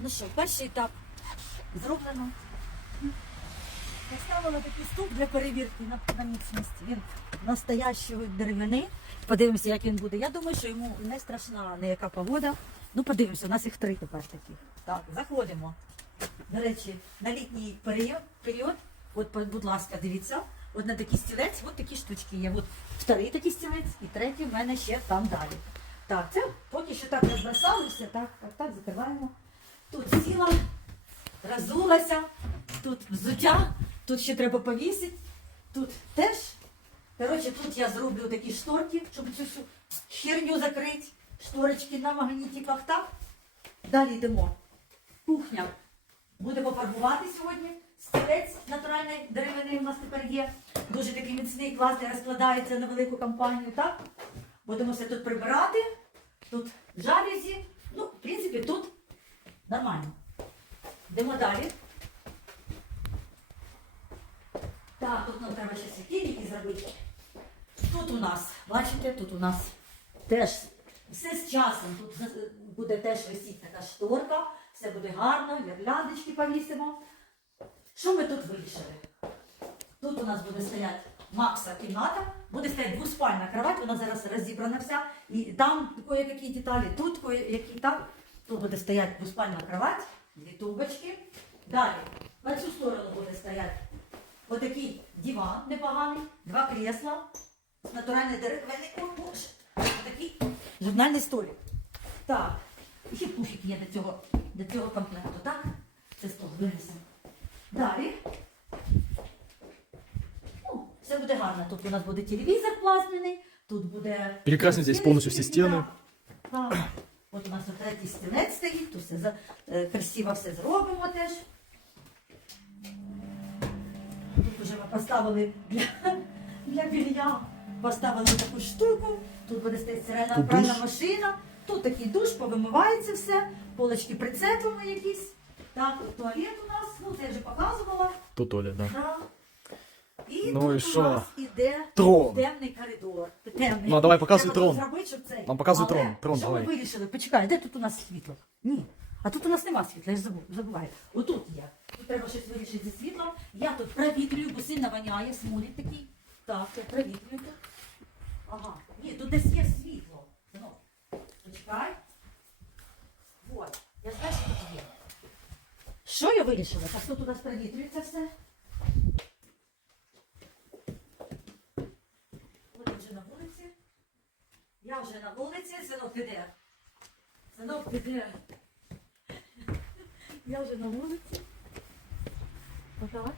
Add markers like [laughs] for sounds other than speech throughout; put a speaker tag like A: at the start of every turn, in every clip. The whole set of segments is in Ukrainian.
A: Ну що, перший етап зроблено. Поставила такий стовп для перевірки на, на міцність. Він настоящої деревини. Подивимося, як він буде. Я думаю, що йому не страшна ніяка погода. Ну, подивимося, у нас їх три тепер таких. Так, заходимо. До речі, на літній період, період от, будь ласка, дивіться, от на такий стілець, от такі штучки є. От вторий такий стілець і третій в мене ще там далі. Так, це поки що так розбросалося, так, так, так, закриваємо. Тут сіла, розулася, тут взуття, тут ще треба повісити, тут теж. Коротше, тут я зроблю такі шторки, щоб цю всю херню закрити. Шторочки на магнітиках, так? Далі йдемо. Кухня. Будемо фарбувати сьогодні. Стілець натуральної деревини у нас тепер є. Дуже такий міцний, класний, розкладається на велику компанію, так? Будемо все тут прибирати. Тут жалюзі. Ну, в принципі, тут нормально. Йдемо далі. Так, тут нам треба ще світильники зробити. Тут у нас, бачите, тут у нас теж все з часом. Тут буде теж висіти така шторка, все буде гарно, гірляндочки повісимо. Що ми тут вирішили? Тут у нас буде стояти Макса кімната, буде стояти двоспальна кровать, вона зараз розібрана вся. І там кое-які деталі, тут кое-які так. Тут буде стояти двоспальна кровать, дві тумбочки. Далі, на цю сторону буде стояти отакий диван непоганий, два крісла, натуральний дерев'яний корпус, такий журнальний столик. Так, і ще пуфік є до цього, до цього комплекту, так? Це стол винесемо. Далі. Ну, все буде гарно. Тут у нас буде телевізор плазменний, тут буде.
B: Перекрасить здесь полностью все стены.
A: Так. От у нас третій стілець стоїть, тут все за, е, красиво все зробимо теж. Тут вже ми поставили для, [laughs] для білья, поставили таку штуку, тут буде стояти стиральна пральна машина, тут такий душ, повимивається все, полочки прицепимо якісь. Так, туалет у нас, ну це я вже показувала.
B: Тут Оля, да.
A: І
B: Ну
A: тут
B: і
A: у
B: що?
A: нас іде
B: Трон.
A: темний коридор. Темний.
B: Ну, а давай показуй
A: Треба
B: трон.
A: зробити, щоб цей.
B: Нам показуй
A: Але
B: трон. Трон,
A: що
B: давай.
A: ми вирішили? Почекай, де тут у нас світло? Ні. А тут у нас нема світла, я ж забув, забуваю. Отут є. Тут треба щось вирішити зі світлом. Я тут провітрюю, бо сильно воняє, смолить такий. Так, я провітрюю тут. Ага. Ні, тут десь є світло. Ну, почекай. Вот. Я знаю, що тут є. Що я вирішила? Так тут у нас провітрюється все. Ми вже на вулиці. Я вже на вулиці, синок піде. Синок піде. Я вже на вулиці. Отак.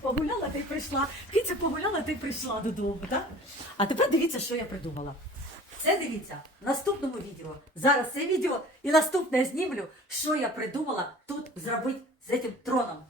A: Погуляла та й прийшла. Киця погуляла та й прийшла додому, так? А тепер дивіться, що я придумала. Це дивіться в наступному відео. Зараз це відео і наступне знімлю, що я придумала тут зробити з цим троном.